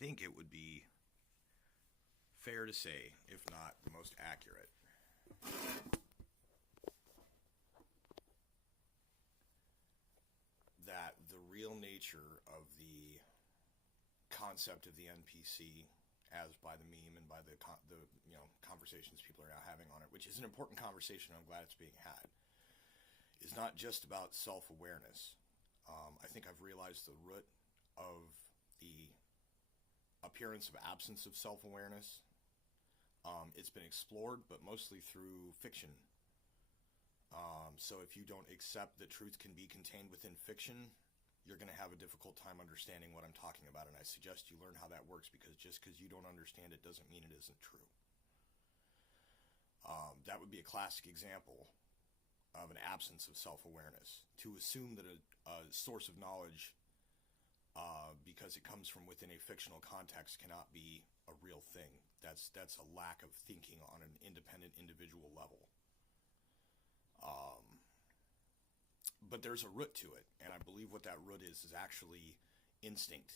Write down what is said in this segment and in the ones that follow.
think it would be fair to say, if not the most accurate, that the real nature of the concept of the NPC, as by the meme and by the conversations people are now having on it, which is an important conversation, I'm glad it's being had, is not just about self-awareness. I think I've realized the root of the appearance of absence of self-awareness. It's been explored, but mostly through fiction. So if you don't accept that truth can be contained within fiction, you're going to have a difficult time understanding what I'm talking about, and I suggest you learn how that works, because just because you don't understand it doesn't mean it isn't true. That would be a classic example of an absence of self-awareness. To assume that a source of knowledge, because it comes from within a fictional context, cannot be a real thing. That's a lack of thinking on an independent individual level. But there's a root to it, and I believe what that root is actually instinct.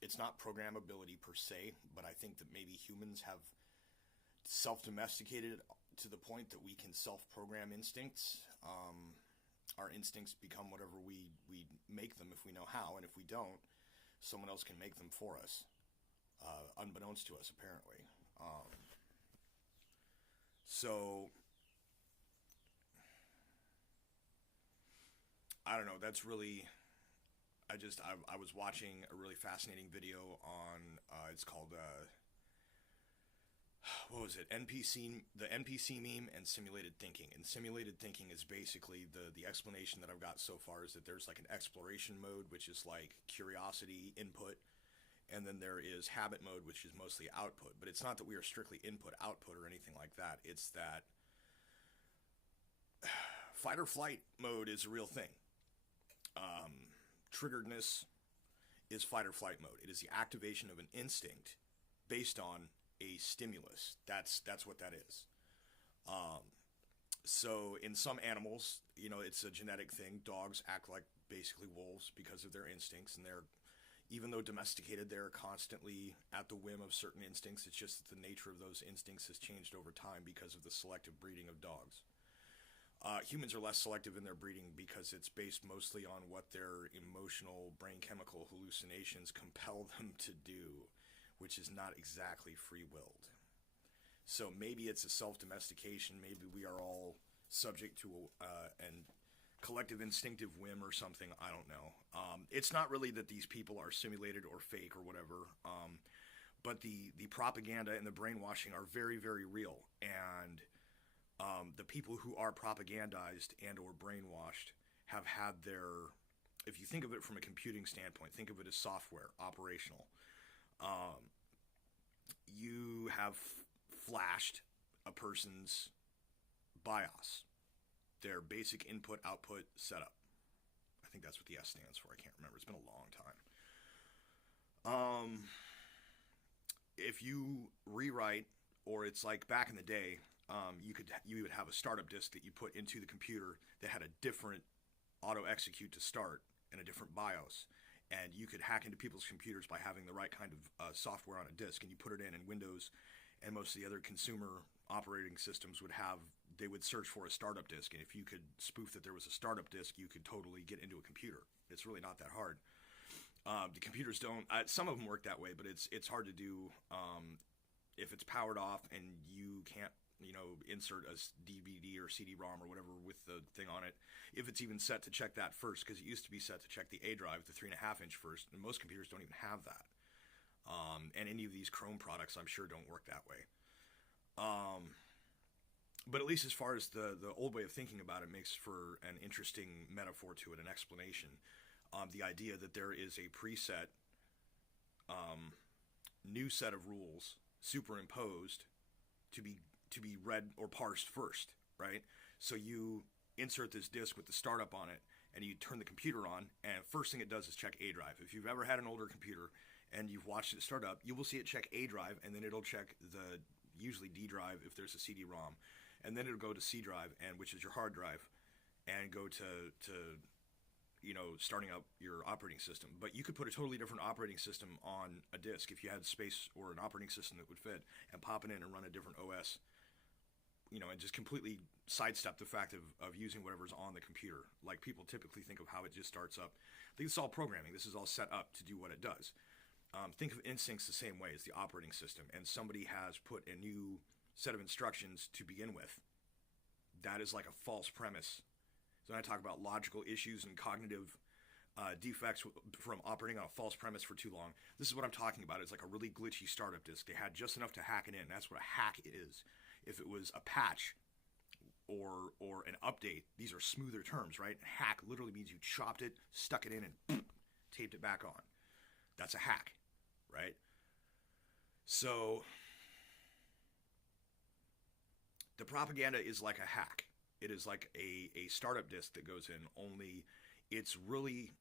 It's not programmability per se, but I think that maybe humans have self-domesticated to the point that we can self-program instincts. Our instincts become whatever we make them if we know how, and if we don't, someone else can make them for us, unbeknownst to us, apparently. So I don't know, that's really, I was watching a really fascinating video on, it's called, what was it, the NPC meme and simulated thinking. And simulated thinking is basically, the explanation that I've got so far is that there's like an exploration mode, which is like curiosity input, and then there is habit mode, which is mostly output. But it's not that we are strictly input output or anything like that. It's that fight or flight mode is a real thing. Triggeredness is fight or flight mode. It is the activation of an instinct based on a stimulus. That's what that is. So in some animals, it's a genetic thing. Dogs act like basically wolves because of their instincts, and even though domesticated, they're constantly at the whim of certain instincts. It's just that the nature of those instincts has changed over time because of the selective breeding of dogs. Humans are less selective in their breeding because it's based mostly on what their emotional brain chemical hallucinations compel them to do, which is not exactly free-willed. So maybe it's a self-domestication. Maybe we are all subject to an collective instinctive whim or something. I don't know. It's not really that these people are simulated or fake or whatever, but the propaganda and the brainwashing are very, very real. And the people who are propagandized and or brainwashed have had if you think of it from a computing standpoint, think of it as software, operational. You have flashed a person's BIOS, their basic input-output setup. I think that's what the S stands for. I can't remember. It's been a long time. If you rewrite, or it's like back in the day, you would have a startup disk that you put into the computer that had a different auto execute to start and a different BIOS, and you could hack into people's computers by having the right kind of software on a disk, and you put it in Windows and most of the other consumer operating systems they would search for a startup disk, and if you could spoof that there was a startup disk, you could totally get into a computer. It's really not that hard. The computers don't, some of them work that way, but it's hard to do if it's powered off and you can't insert a DVD or CD-ROM or whatever with the thing on it, if it's even set to check that first, because it used to be set to check the A drive, the 3.5 inch first, and most computers don't even have that. And any of these Chrome products, I'm sure, don't work that way. But at least as far as the old way of thinking about it makes for an interesting metaphor to it, an explanation. The idea that there is a preset new set of rules superimposed to be read or parsed first, right? So you insert this disk with the startup on it, and you turn the computer on, and first thing it does is check A drive. If you've ever had an older computer and you've watched it start up, you will see it check A drive, and then it'll check usually D drive if there's a CD-ROM, and then it'll go to C drive, which is your hard drive, and go to starting up your operating system. But you could put a totally different operating system on a disk if you had space or an operating system that would fit, and pop it in and run a different OS, and just completely sidestep the fact of using whatever's on the computer. Like people typically think of how it just starts up. I think it's all programming. This is all set up to do what it does. Think of instincts the same way as the operating system, and somebody has put a new set of instructions to begin with. That is like a false premise. So when I talk about logical issues and cognitive defects from operating on a false premise for too long, this is what I'm talking about. It's like a really glitchy startup disk. They had just enough to hack it in. That's what a hack is. If it was a patch or an update, these are smoother terms, right? Hack literally means you chopped it, stuck it in, and taped it back on. That's a hack, right? So the propaganda is like a hack. It is like a startup disk that goes in, only it's really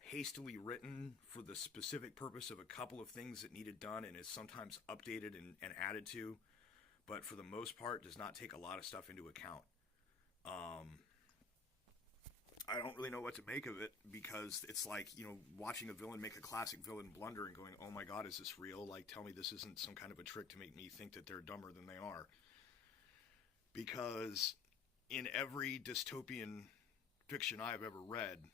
hastily written for the specific purpose of a couple of things that needed done, and is sometimes updated and added to, but for the most part does not take a lot of stuff into account. I don't really know what to make of it, because it's like, watching a villain make a classic villain blunder and going, oh my god, is this real? Like, tell me this isn't some kind of a trick to make me think that they're dumber than they are. Because in every dystopian fiction I've ever read,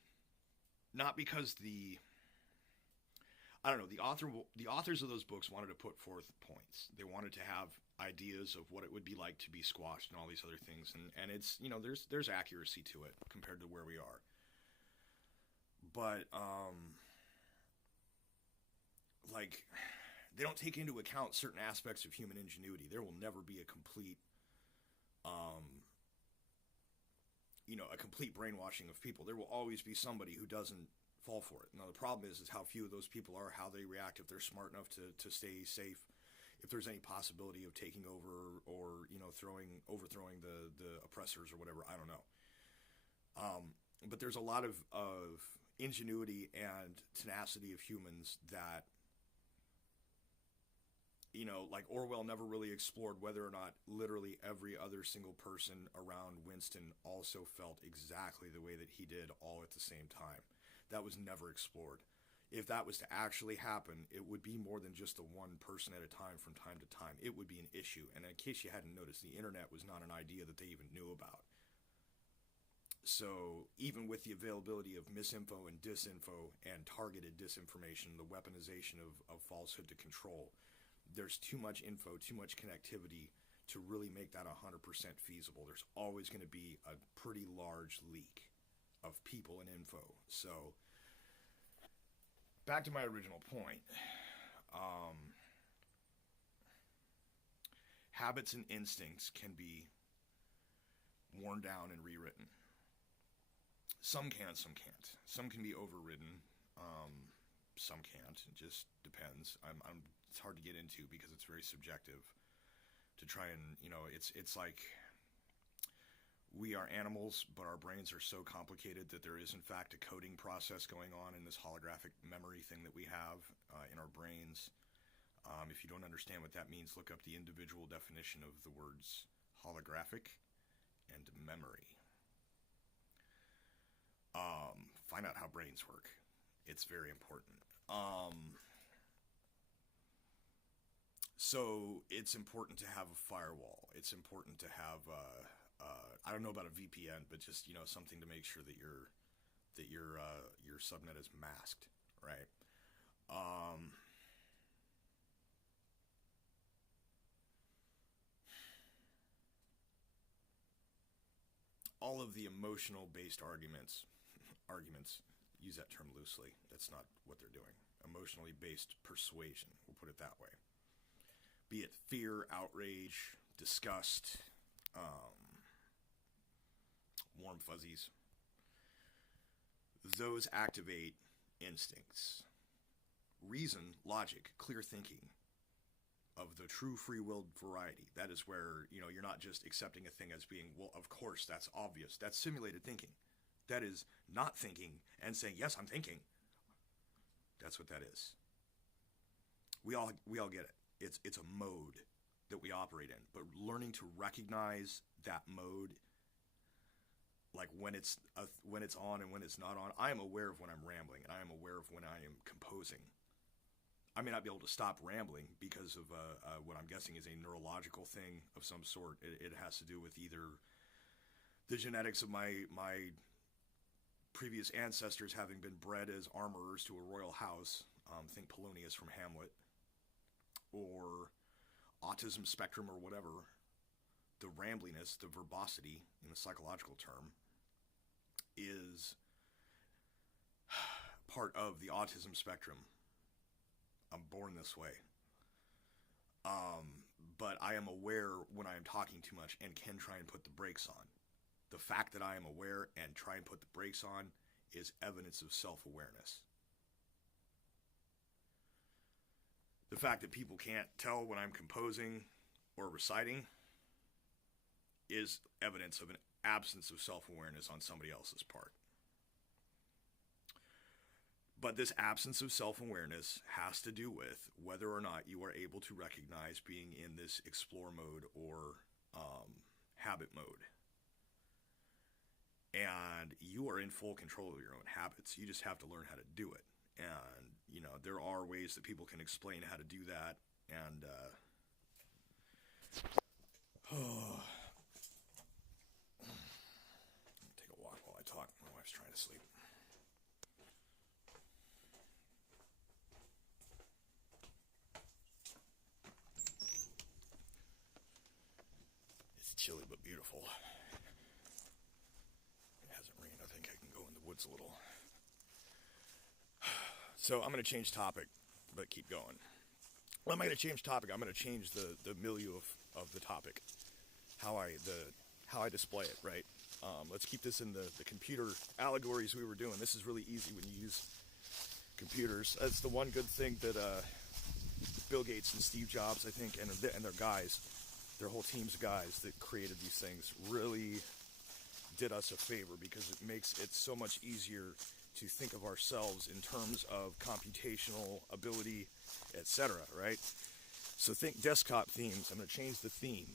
not because the authors of those books wanted to put forth points. They wanted to have ideas of what it would be like to be squashed and all these other things. And it's, there's accuracy to it compared to where we are. But, they don't take into account certain aspects of human ingenuity. There will never be a complete, a complete brainwashing of people. There will always be somebody who doesn't fall for it. Now, the problem is how few of those people are, how they react, if they're smart enough to stay safe, if there's any possibility of taking over or, overthrowing the oppressors or whatever. I don't know. But there's a lot of ingenuity and tenacity of humans that, like Orwell never really explored whether or not literally every other single person around Winston also felt exactly the way that he did all at the same time. That was never explored. If that was to actually happen, it would be more than just the one person at a time from time to time. It would be an issue. And in case you hadn't noticed, the internet was not an idea that they even knew about. So even with the availability of misinfo and disinfo and targeted disinformation, the weaponization of falsehood to control, there's too much info, too much connectivity to really make that 100% feasible. There's always going to be a pretty large leak of people and info. So back to my original point. Habits and instincts can be worn down and rewritten. Some can, some can't. Some can be overridden. Some can't. It just depends. It's hard to get into because it's very subjective to try and, it's like we are animals, but our brains are so complicated that there is in fact a coding process going on in this holographic memory thing that we have in our brains. If you don't understand what that means, look up the individual definition of the words holographic and memory. Find out how brains work. It's very important. So it's important to have a firewall. It's important to have I don't know about a VPN, but just something to make sure that your subnet is masked, right? All of the emotional based arguments, use that term loosely. That's not what they're doing. Emotionally based persuasion, we'll put it that way. Be it fear, outrage, disgust, warm fuzzies. Those activate instincts. Reason, logic, clear thinking of the true free-willed variety. That is where, you're not just accepting a thing as being, well, of course, that's obvious. That's simulated thinking. That is not thinking and saying, yes, I'm thinking. That's what that is. We all get it. It's a mode that we operate in, but learning to recognize that mode like when it's on and when it's not on. I am aware of when I'm rambling, and I am aware of when I am composing. I may not be able to stop rambling because of what I'm guessing is a neurological thing of some sort. It has to do with either the genetics of my previous ancestors having been bred as armorers to a royal house, think Polonius from Hamlet, or autism spectrum or whatever. The rambliness, the verbosity in the psychological term, is part of the autism spectrum. I'm born this way. But I am aware when I am talking too much and can try and put the brakes on. The fact that I am aware and try and put the brakes on is evidence of self-awareness. The fact that people can't tell when I'm composing or reciting is evidence of an absence of self-awareness on somebody else's part. But this absence of self-awareness has to do with whether or not you are able to recognize being in this explore mode or habit mode. And you are in full control of your own habits. You just have to learn how to do it. And, you know, there are ways that people can explain how to do that. And, take a walk while I talk. My wife's trying to sleep. It's chilly but beautiful. It hasn't rained. I think I can go in the woods a little. So I'm going to change topic, but keep going. Well, I'm going to change topic. I'm going to change the milieu of the topic, how I display it, right? Let's keep this in the computer allegories we were doing. This is really easy when you use computers. That's the one good thing that Bill Gates and Steve Jobs, I think, and their guys, their whole team's guys that created these things really did us a favor, because it makes it so much easier to think of ourselves in terms of computational ability, etc., right? So think desktop themes. I'm going to change the theme.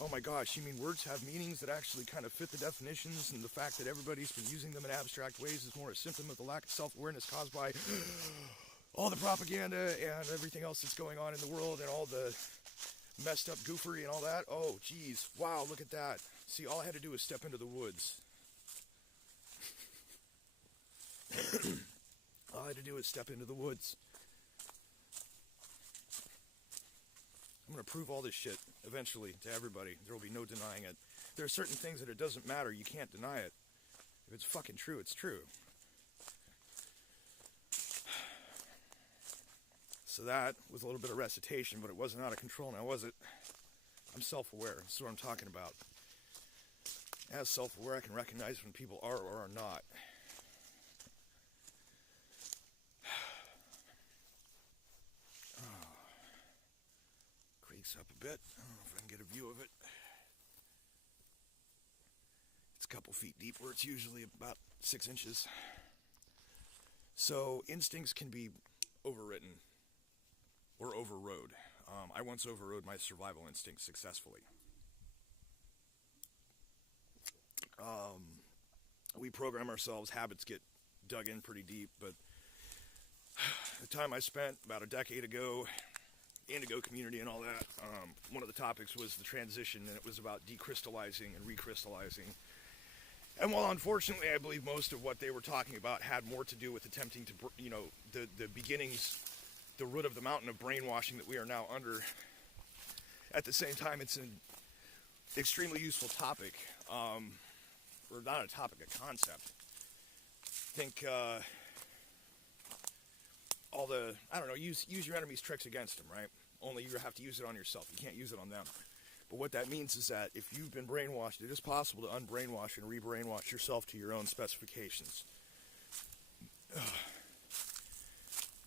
Oh my gosh, you mean words have meanings that actually kind of fit the definitions, and the fact that everybody's been using them in abstract ways is more a symptom of the lack of self-awareness caused by all the propaganda and everything else that's going on in the world and all the messed up goofery and all that? Oh, geez. Wow, look at that. See, all I had to do was step into the woods. All I had to do is step into the woods. I'm going to prove all this shit eventually to everybody. There will be no denying it. There are certain things that it doesn't matter. You can't deny it. If it's fucking true, it's true. So that was a little bit of recitation, but it wasn't out of control now, was it? I'm self-aware. That's what I'm talking about. As self-aware, I can recognize when people are or are not. Creaks up a bit. I don't know if I can get a view of it. It's a couple feet deep, where it's usually about 6 inches. So instincts can be overwritten or overrode. I once overrode my survival instinct successfully. We program ourselves, habits get dug in pretty deep, but the time I spent about a decade ago, Indigo community and all that, one of the topics was the transition, and it was about decrystallizing and recrystallizing. And while unfortunately I believe most of what they were talking about had more to do with attempting to, the beginnings, the root of the mountain of brainwashing that we are now under, at the same time it's an extremely useful topic, or not a topic, a concept. Think all the, use your enemy's tricks against them, right? Only you have to use it on yourself. You can't use it on them. But what that means is that if you've been brainwashed, it is possible to unbrainwash and re-brainwash yourself to your own specifications.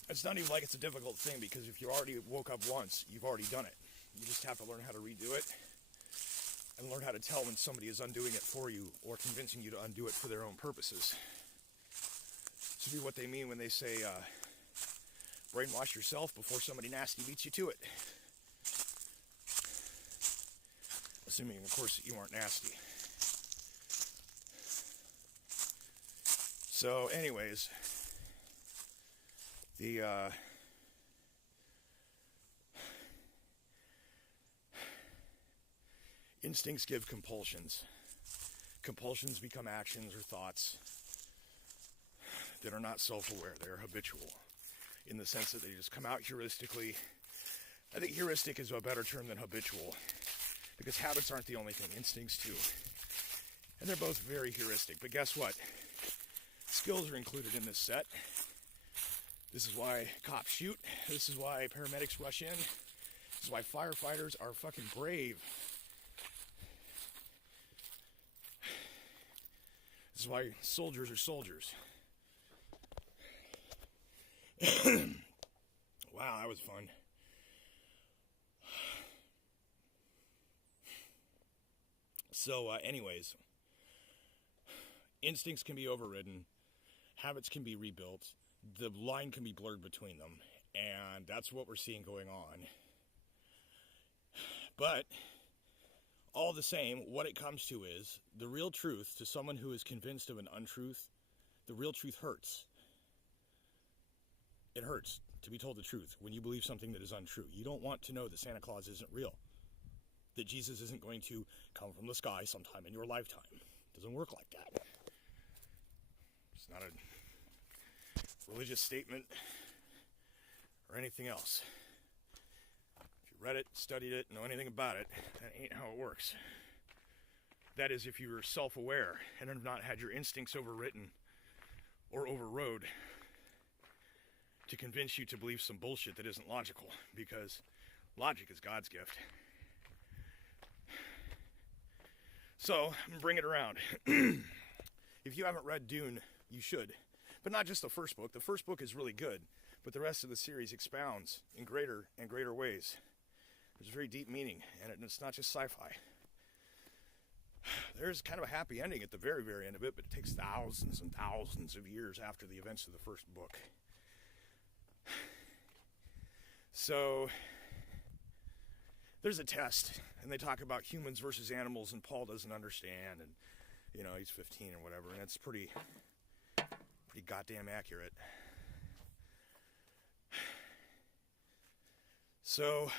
It's not even like it's a difficult thing, because if you already woke up once, you've already done it. You just have to learn how to redo it and learn how to tell when somebody is undoing it for you or convincing you to undo it for their own purposes. This would be what they mean when they say, brainwash yourself before somebody nasty beats you to it. Assuming, of course, that you aren't nasty. So, anyways, the instincts give compulsions. Compulsions become actions or thoughts that are not self-aware. They're habitual in the sense that they just come out heuristically. I think heuristic is a better term than habitual, because habits aren't the only thing, instincts too. And they're both very heuristic. But guess what? Skills are included in this set. This is why cops shoot. This is why paramedics rush in. This is why firefighters are fucking brave. This is why soldiers are soldiers. Wow, that was fun. So, anyways, instincts can be overridden. Habits can be rebuilt. The line can be blurred between them. And that's what we're seeing going on. But all the same, what it comes to is the real truth to someone who is convinced of an untruth. The real truth hurts. It hurts to be told the truth when you believe something that is untrue. You don't want to know that Santa Claus isn't real, that Jesus isn't going to come from the sky sometime in your lifetime. It doesn't work like that. It's not a religious statement or anything else. If you read it, studied it, know anything about it, that ain't how it works. That is, if you were self-aware and have not had your instincts overwritten or overrode to convince you to believe some bullshit that isn't logical, because logic is God's gift. So, I'm going to bring it around. If you haven't read Dune, you should. But not just the first book. The first book is really good, but the rest of the series expounds in greater and greater ways. There's a very deep meaning, and it's not just sci-fi. There's kind of a happy ending at the very, very end of it, but it takes thousands and thousands of years after the events of the first book. So, there's a test, and they talk about humans versus animals, and Paul doesn't understand, and, you know, he's 15 or whatever, and it's pretty goddamn accurate. So,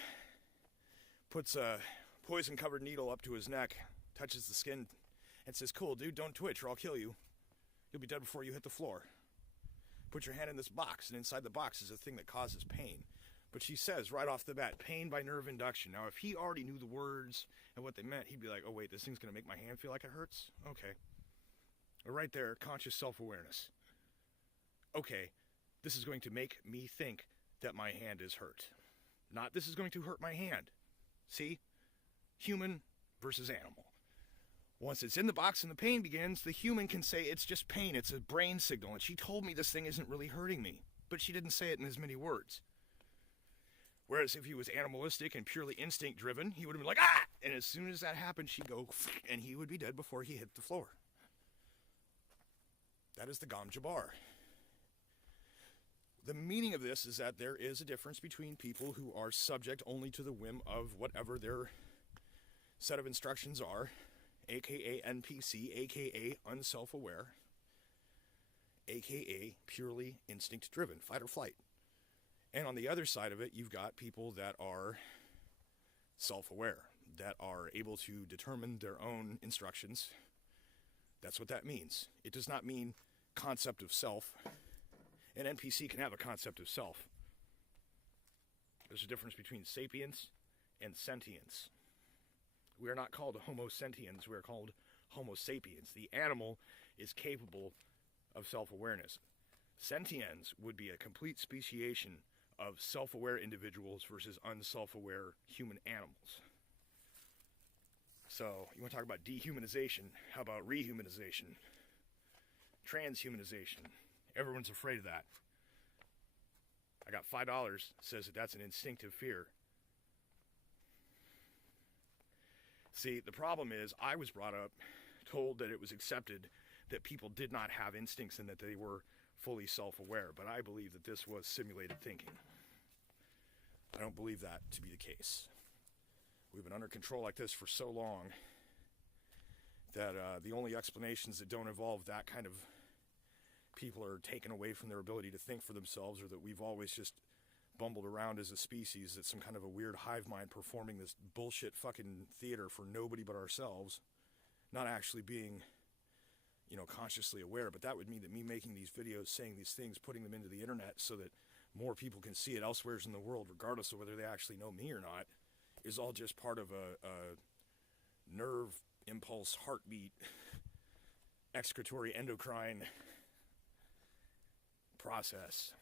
puts a poison-covered needle up to his neck, touches the skin, and says, "Cool, dude, don't twitch or I'll kill you. You'll be dead before you hit the floor. Put your hand in this box," and inside the box is a thing that causes pain. But she says right off the bat, pain by nerve induction. Now, if he already knew the words and what they meant, he'd be like, oh, wait, this thing's going to make my hand feel like it hurts? Okay. Right there, conscious self-awareness. Okay, this is going to make me think that my hand is hurt. Not this is going to hurt my hand. See? Human versus animal. Once it's in the box and the pain begins, the human can say it's just pain. It's a brain signal. And she told me this thing isn't really hurting me. But she didn't say it in as many words. Whereas if he was animalistic and purely instinct-driven, he would have been like, ah! And as soon as that happened, she'd go, and he would be dead before he hit the floor. That is the Jabbar. The meaning of this is that there is a difference between people who are subject only to the whim of whatever their set of instructions are, aka NPC, aka unself-aware, aka purely instinct-driven, fight or flight. And on the other side of it, you've got people that are self-aware, that are able to determine their own instructions. That's what that means. It does not mean concept of self. An NPC can have a concept of self. There's a difference between sapience and sentience. We are not called Homo sentiens, we are called Homo sapiens. The animal is capable of self-awareness. Sentiens would be a complete speciation of self-aware individuals versus unself-aware human animals. So, you want to talk about dehumanization? How about rehumanization? Transhumanization. Everyone's afraid of that. I got $5, says that that's an instinctive fear. See, the problem is, I was brought up, told that it was accepted that people did not have instincts and that they were fully self-aware, but I believe that this was simulated thinking. I don't believe that to be the case. We've been under control like this for so long that the only explanations that don't involve that kind of people are taken away from their ability to think for themselves, or that we've always just bumbled around as a species, that's some kind of a weird hive mind performing this bullshit fucking theater for nobody but ourselves, not actually being, you know, consciously aware. But that would mean that me making these videos, saying these things, putting them into the internet so that more people can see it elsewhere in the world, regardless of whether they actually know me or not, is all just part of a nerve impulse, heartbeat, excretory, endocrine process.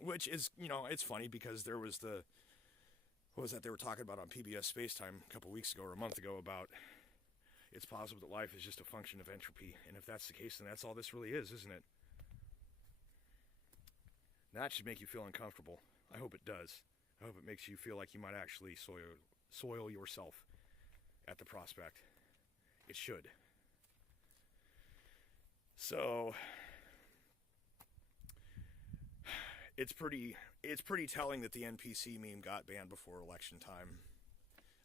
Which is, you know, it's funny because there was what was that they were talking about on PBS Spacetime a couple weeks ago or a month ago about it's possible that life is just a function of entropy. And if that's the case, then that's all this really is, isn't it? That should make you feel uncomfortable. I hope it does. I hope it makes you feel like you might actually soil yourself at the prospect. It should. So it's pretty telling that the NPC meme got banned before election time.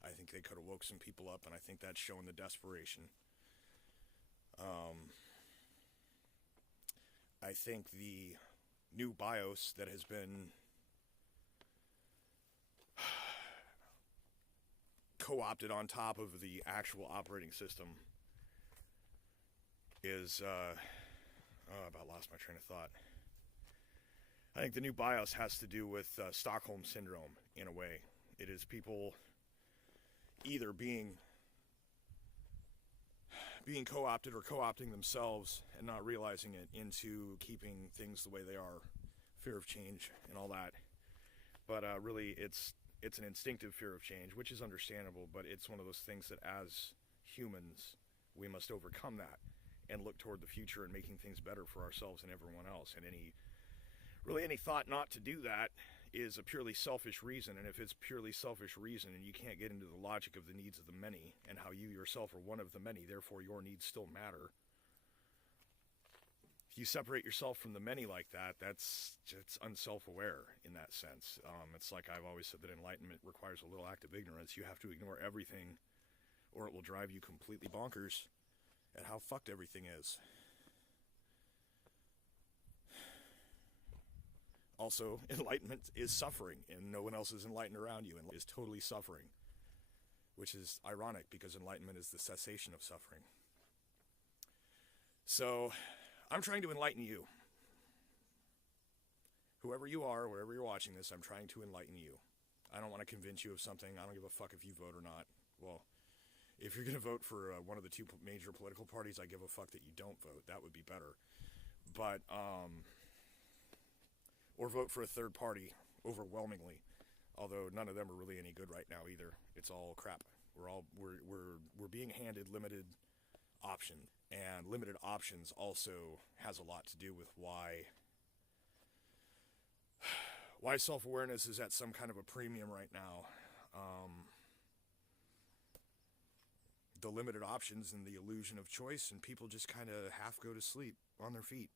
I think they could have woke some people up, and I think that's showing the desperation. I think the new BIOS that has been co-opted on top of the actual operating system is about lost my train of thought. I think the new BIOS has to do with Stockholm Syndrome, in a way. It is people either being co-opted or co-opting themselves and not realizing it into keeping things the way they are. Fear of change and all that. But really, it's an instinctive fear of change, which is understandable, but it's one of those things that as humans, we must overcome that and look toward the future and making things better for ourselves and everyone else. And any thought not to do that is a purely selfish reason. And if it's purely selfish reason and you can't get into the logic of the needs of the many and how you yourself are one of the many, therefore your needs still matter. If you separate yourself from the many like that, that's just unself-aware in that sense. It's like I've always said that enlightenment requires a little act of ignorance. You have to ignore everything or it will drive you completely bonkers at how fucked everything is. Also, enlightenment is suffering, and no one else is enlightened around you, and is totally suffering, which is ironic because enlightenment is the cessation of suffering. So, I'm trying to enlighten you. Whoever you are, wherever you're watching this, I'm trying to enlighten you. I don't want to convince you of something. I don't give a fuck if you vote or not. Well, if you're going to vote for one of the two major political parties, I give a fuck that you don't vote. That would be better. But, or vote for a third party overwhelmingly, although none of them are really any good right now either. It's all crap. We're being handed limited options, and limited options also has a lot to do with why self-awareness is at some kind of a premium right now. The limited options and the illusion of choice, and people just kind of half go to sleep on their feet.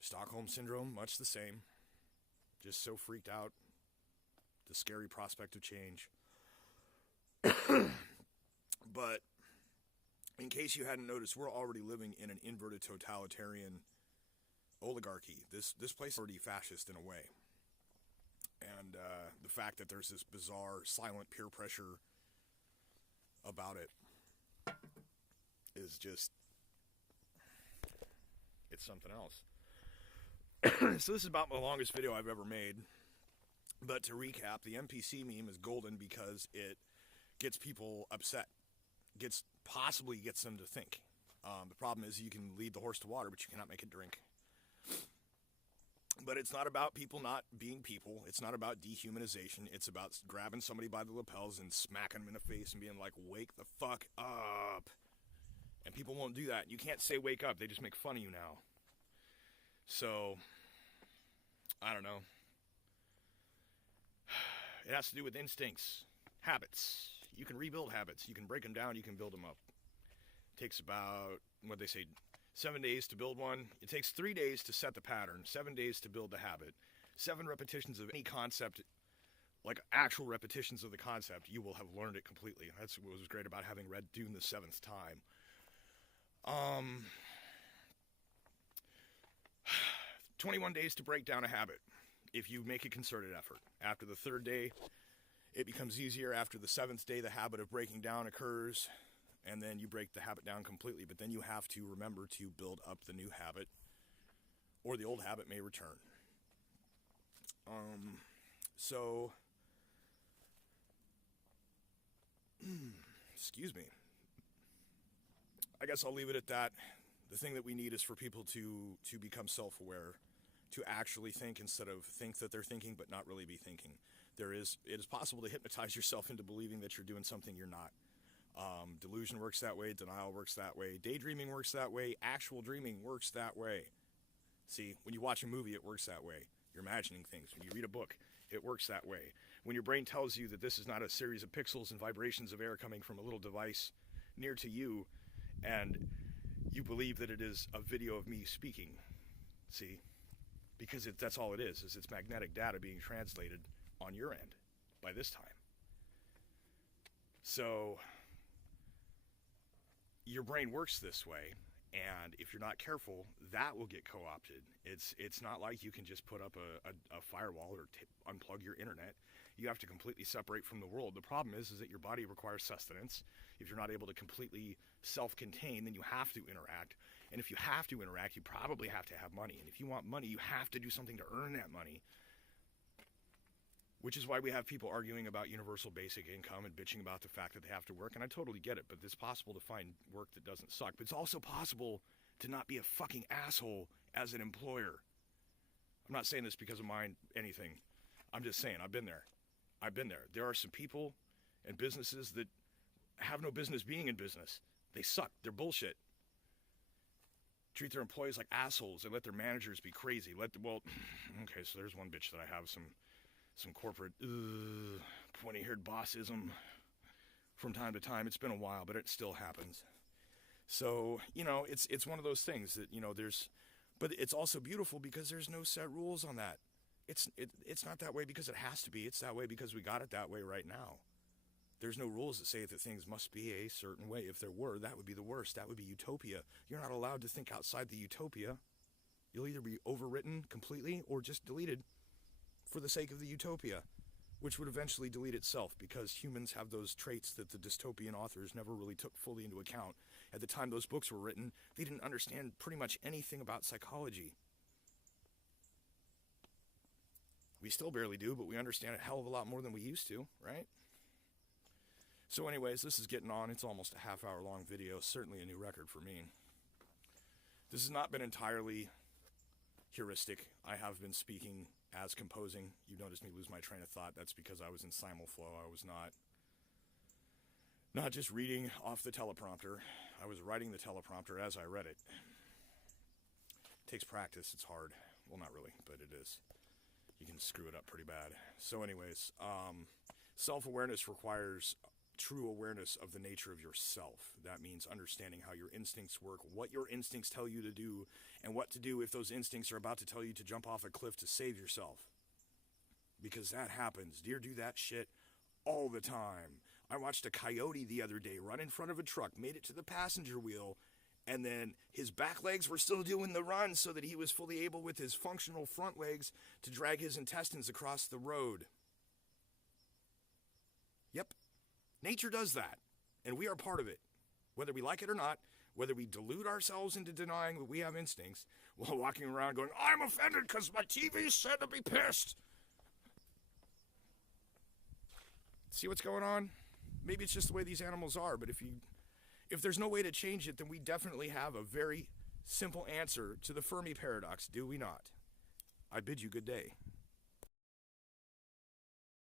Stockholm Syndrome, much the same. Just so freaked out. The scary prospect of change. But, in case you hadn't noticed, we're already living in an inverted totalitarian oligarchy. This place is already fascist in a way. And the fact that there's this bizarre, silent peer pressure about it is just, it's something else. So this is about the longest video I've ever made. But to recap, the NPC meme is golden because it gets people upset. Possibly gets them to think. The problem is you can lead the horse to water, but you cannot make it drink. But it's not about people not being people. It's not about dehumanization. It's about grabbing somebody by the lapels and smacking them in the face and being like, wake the fuck up. And people won't do that. You can't say wake up. They just make fun of you now. So, I don't know. It has to do with instincts, habits. You can rebuild habits. You can break them down. You can build them up. It takes about, 7 days to build one. It takes 3 days to set the pattern, 7 days to build the habit. 7 repetitions of any concept, like actual repetitions of the concept, you will have learned it completely. That's what was great about having read Dune the 7th time. 21 days to break down a habit if you make a concerted effort. After the 3rd day, it becomes easier. After the 7th day, the habit of breaking down occurs, and then you break the habit down completely. But then you have to remember to build up the new habit, or the old habit may return. So, excuse me. I guess I'll leave it at that. The thing that we need is for people to become self-aware, to actually think instead of think that they're thinking but not really be thinking. It is possible to hypnotize yourself into believing that you're doing something you're not. Delusion works that way, denial works that way, daydreaming works that way, actual dreaming works that way. See, when you watch a movie, it works that way. You're imagining things. When you read a book, it works that way. When your brain tells you that this is not a series of pixels and vibrations of air coming from a little device near to you, and you believe that it is a video of me speaking, see? Because that's all it is it's magnetic data being translated on your end by this time. So your brain works this way, and if you're not careful, that will get co-opted. It's not like you can just put up a firewall or unplug your internet. You have to completely separate from the world. The problem is that your body requires sustenance. If you're not able to completely self-contain, then you have to interact. And if you have to interact, you probably have to have money. And if you want money, you have to do something to earn that money. Which is why we have people arguing about universal basic income and bitching about the fact that they have to work. And I totally get it, but it's possible to find work that doesn't suck. But it's also possible to not be a fucking asshole as an employer. I'm not saying this because of anything. I'm just saying, I've been there. There are some people and businesses that have no business being in business. They suck. They're bullshit. Treat their employees like assholes. They let their managers be crazy. Okay, so there's one bitch that I have some corporate pointy-haired bossism from time to time. It's been a while, but it still happens. So, it's one of those things that, but it's also beautiful because there's no set rules on that. It's not that way because it has to be. It's that way because we got it that way right now. There's no rules that say that things must be a certain way. If there were, that would be the worst. That would be utopia. You're not allowed to think outside the utopia. You'll either be overwritten completely or just deleted for the sake of the utopia, which would eventually delete itself because humans have those traits that the dystopian authors never really took fully into account. At the time those books were written, they didn't understand pretty much anything about psychology. We still barely do, but we understand a hell of a lot more than we used to, right? So anyways, this is getting on. It's almost a half-hour-long video. Certainly a new record for me. This has not been entirely heuristic. I have been speaking as composing. You noticed me lose my train of thought. That's because I was in simulflow. I was not just reading off the teleprompter. I was writing the teleprompter as I read it. It takes practice. It's hard. Well, not really, but it is. You can screw it up pretty bad. So anyways, self-awareness requires true awareness of the nature of yourself. That means understanding how your instincts work, what your instincts tell you to do, and what to do if those instincts are about to tell you to jump off a cliff to save yourself. Because that happens. Deer do that shit all the time. I watched a coyote the other day run in front of a truck, made it to the passenger wheel, and then his back legs were still doing the run so that he was fully able with his functional front legs to drag his intestines across the road. Yep. Nature does that, and we are part of it. Whether we like it or not, whether we delude ourselves into denying that we have instincts, while walking around going, I'm offended because my TV said to be pissed. See what's going on? Maybe it's just the way these animals are, but if there's no way to change it, then we definitely have a very simple answer to the Fermi paradox, do we not? I bid you good day.